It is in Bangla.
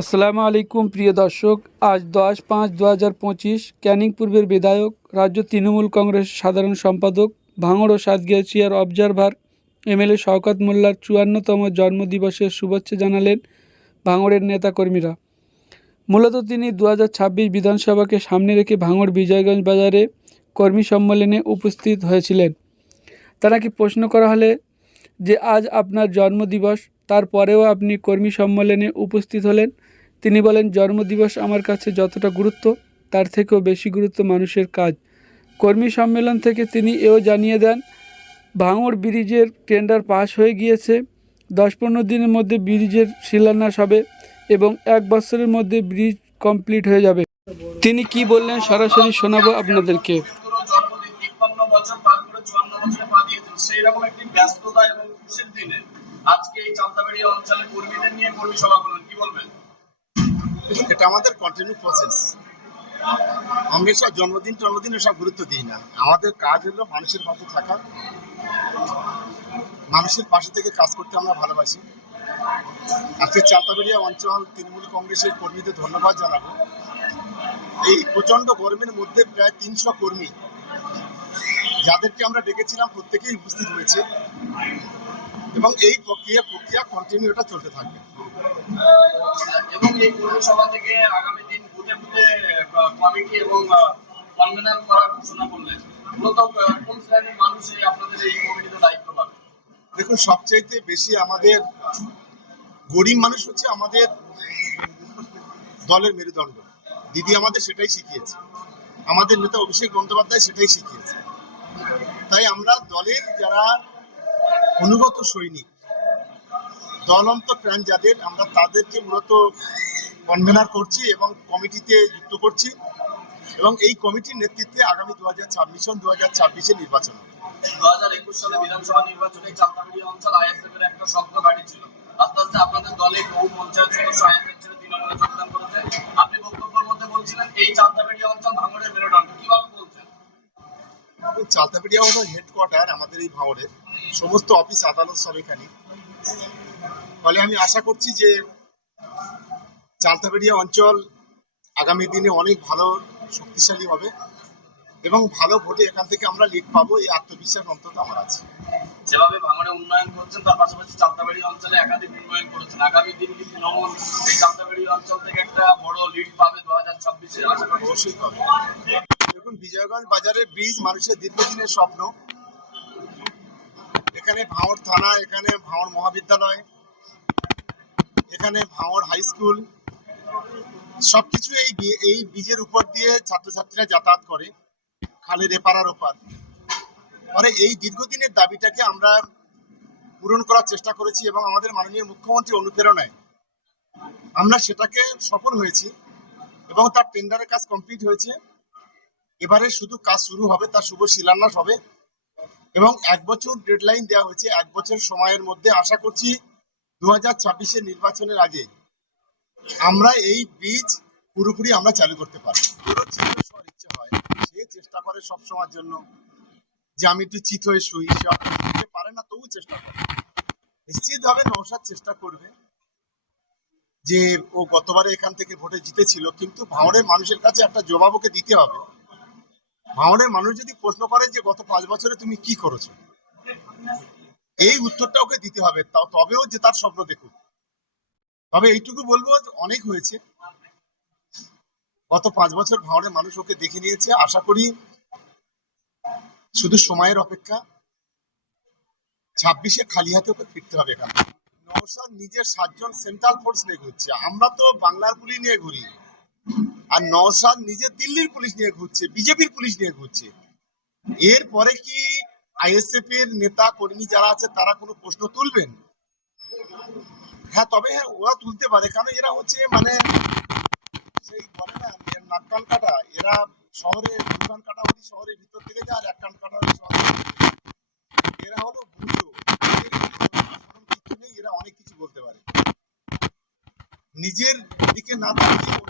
আসসালামু আলাইকুম, প্রিয় দর্শক। আজ দশ পাঁচ দু হাজার পঁচিশ, ক্যানিং পূর্বের বিধায়ক, রাজ্য তৃণমূল কংগ্রেস সাধারণ সম্পাদক, ভাঙড় ও সাতগিয়াচিয়ার অবজারভার, এমএলএ শওকত মোল্লার চুয়ান্নতম জন্মদিবসের শুভেচ্ছা জানালেন ভাঙড়ের নেতাকর্মীরা। মূলত তিনি দু হাজার ছাব্বিশ বিধানসভাকে সামনে রেখে ভাঙড় বিজয়গঞ্জ বাজারে কর্মী সম্মেলনে উপস্থিত হয়েছিলেন। তারা কি প্রশ্ন করা হলে যে আজ আপনার জন্মদিবস তারপরেও আপনি কর্মী সম্মেলনে উপস্থিত হলেন। তিনি বলেন, জন্মদিবস আমার কাছে যতটা গুরুত্ব, তার থেকেও বেশি গুরুত্ব মানুষের কাজ। কর্মী সম্মেলন থেকে তিনি এও জানিয়ে দেন, ভাঙড় ব্রিজের টেন্ডার পাস হয়ে গিয়েছে। দশ পনেরো দিনের মধ্যে ব্রিজের শিলান্যাস হবে এবং এক বছরের মধ্যে ব্রিজ কমপ্লিট হয়ে যাবে। তিনি কি বললেন সরাসরি শোনাবো আপনাদেরকে। সেই রকম একটি ব্যস্ততা এবং খুশির দিনে আজকে এই চালতাবাড়ি কর্মীদের নিয়ে কর্মী সভা করলেন, কি বলবেন? এটা আমাদের কন্টিনিউ প্রসেস সব জন্মদিন জন্মদিন সব গুরুত্ব দিই না। আমাদের কাজ হলো মানুষের পাশে থাকা। মানুষের পাশে থেকে কাজ করতে আমরা ভালোবাসি। আজকে চালতাবেড়িয়া অঞ্চল, তৃণমূল কংগ্রেসের কর্মীদের ধন্যবাদ জানাব। এই প্রচণ্ড গরমের মধ্যে প্রায় তিনশো কর্মী যাদেরকে আমরা ডেকেছিলাম প্রত্যেকেই উপস্থিত হয়েছে। এবং এই প্রক্রিয়া প্রক্রিয়া কন্টিনিউ এটা চলতে থাকবে। এবং এই কর্মী সভা থেকে আগামী দিন বুথে বুথে কমিটি এবং কনভেনার করার ঘোষণা করলেন। মূলত কোন শ্রেণির মানুষ আপনাদের এই কমিটিতে দায়িত্ব পাবে? দেখুন সবচাইতে বেশি আমাদের গরিব মানুষ হচ্ছে আমাদের দলের মেরুদণ্ড। দিদি আমাদের সেটাই শিখিয়েছে। আমাদের নেতা অভিষেক বন্দ্যোপাধ্যায় সেটাই শিখিয়েছে। তাই আমরা দলের যারা অনুগত সৈনিক, দলন্ত প্রাণ যাদের, আমরা তাদেরকে মূলত কনভেনার করছি এবং কমিটিতে যুক্ত করছি এবং এই কমিটির নেতৃত্বে আগামী দু হাজার ছাব্বিশ দু হাজার ছাব্বিশে নির্বাচন দু হাজার একুশ সালে বিধানসভা অঞ্চল আইএসএফ এর একটা ছিল। আস্তে আস্তে আপনাদের দলে বহু পঞ্চায়েত যোগদান করেছে। আপনি বক্তব্যের মধ্যে বলছিলেন, এই চালতাপিড়িয়া হলো হেডকোয়ার্টার আমাদের এই ভাঙড়ের সমস্ত অফিস আদালত সব এখানে ফলে আমি আশা করছি যে চালতাপিড়িয়া অঞ্চল আগামী দিনে অনেক ভালো শক্তিশালী হবে এবং ভালো ভোটে এখান থেকে আমরা লিড পাবো এই আত্মবিশ্বাস অন্তত আমার আছে। যেভাবে ভাঙড়ে উন্নয়ন করছেন তার পাশাপাশি চালতাবাড়ি অঞ্চলে একাধিক উন্নয়ন করেছেন। আগামী দিন কি তৃণমূল এই চালতাবাড়ি অঞ্চল থেকে একটা বড় লিড পাবে দু হাজার ছাব্বিশে? আশা করি অবশ্যই পাবে। বিজয়গঞ্জ বাজারের ব্রিজ মানুষের দীর্ঘদিনের স্বপ্ন। এখানে ভাঙড় থানা, এখানে ভাঙড় মহাবিদ্যালয়, এখানে ভাঙড় হাই স্কুল সবকিছু এই এই ব্রিজের উপর দিয়ে ছাত্রছাত্রীরা যাতায়াত করে, খালের এপাড়ার ওপার। পরে এই দীর্ঘদিনের দাবিটাকে আমরা পূরণ করার চেষ্টা করেছি এবং আমাদের মাননীয় মুখ্যমন্ত্রী অনুপ্রেরণায় আমরা সেটাকে সফল হয়েছি এবং তার টেন্ডারের কাজ কমপ্লিট হয়েছে। এবারে শুধু কাজ শুরু হবে, তার শুভ শিলান্যাস হবে। এবং এক বছর ডেডলাইন দেওয়া হয়েছে, এক বছর সময়ের মধ্যে আশা করছি দু হাজার ছাব্বিশের নির্বাচনের আগে আমরা এই বীজ পুরোপুরি আমরা চালু করতে পারব। সে চেষ্টা করে সব সময়ের জন্য। যে আমি একটু চিত হয়ে শুই, সে পারে না, তবু চেষ্টা করে। নিশ্চিত ভাবে নৌসাদ চেষ্টা করবে যে ও গতবারে এখান থেকে ভোটে জিতেছিল, কিন্তু ভাঙড়ের মানুষের কাছে একটা জবাব ওকে দিতে হবে। ভাঙড়ের মানুষ যদি প্রশ্ন করে যে গত পাঁচ বছরে তুমি কি করেছ? এই উত্তরটা ওকে দিতে হবে। তবেও যে তার স্বপ্ন দেখুক। তবে এইটুকু বলব অনেক হয়েছে। গত পাঁচ বছর ভাঙড়ের মানুষ ওকে দেখে নিয়েছে। আশা করি শুধু সময়ের অপেক্ষা ছাব্বিশে খালি হাতে ওকে ফিরতে হবে এখানে নওশাদ নিজের সাতজন সেন্ট্রাল ফোর্স নিয়ে ঘুরছে। আমরা তো বাংলার পুলিশ নিয়ে ঘুরি। আর নওশাদ নিজে দিল্লির পুলিশ নিয়ে ঘুরছে, বিজেপির পুলিশ নিয়ে ঘুরছে। এরপরে কি আইএসএফ এর নেতা, কর্মী যারা আছে, তারা কোনো প্রশ্ন তুলবেন? হ্যাঁ তবে হ্যাঁ ওরা তুলতে পারে। কারণ এরা হচ্ছে মানে সেই বলে না কাটা, এরা শহরে কাটা শহরের ভিতর থেকে যায় আর কাটা এরা হলো এরা অনেক কিছু বলতে পারে। নিজের দিকে না তাকিয়ে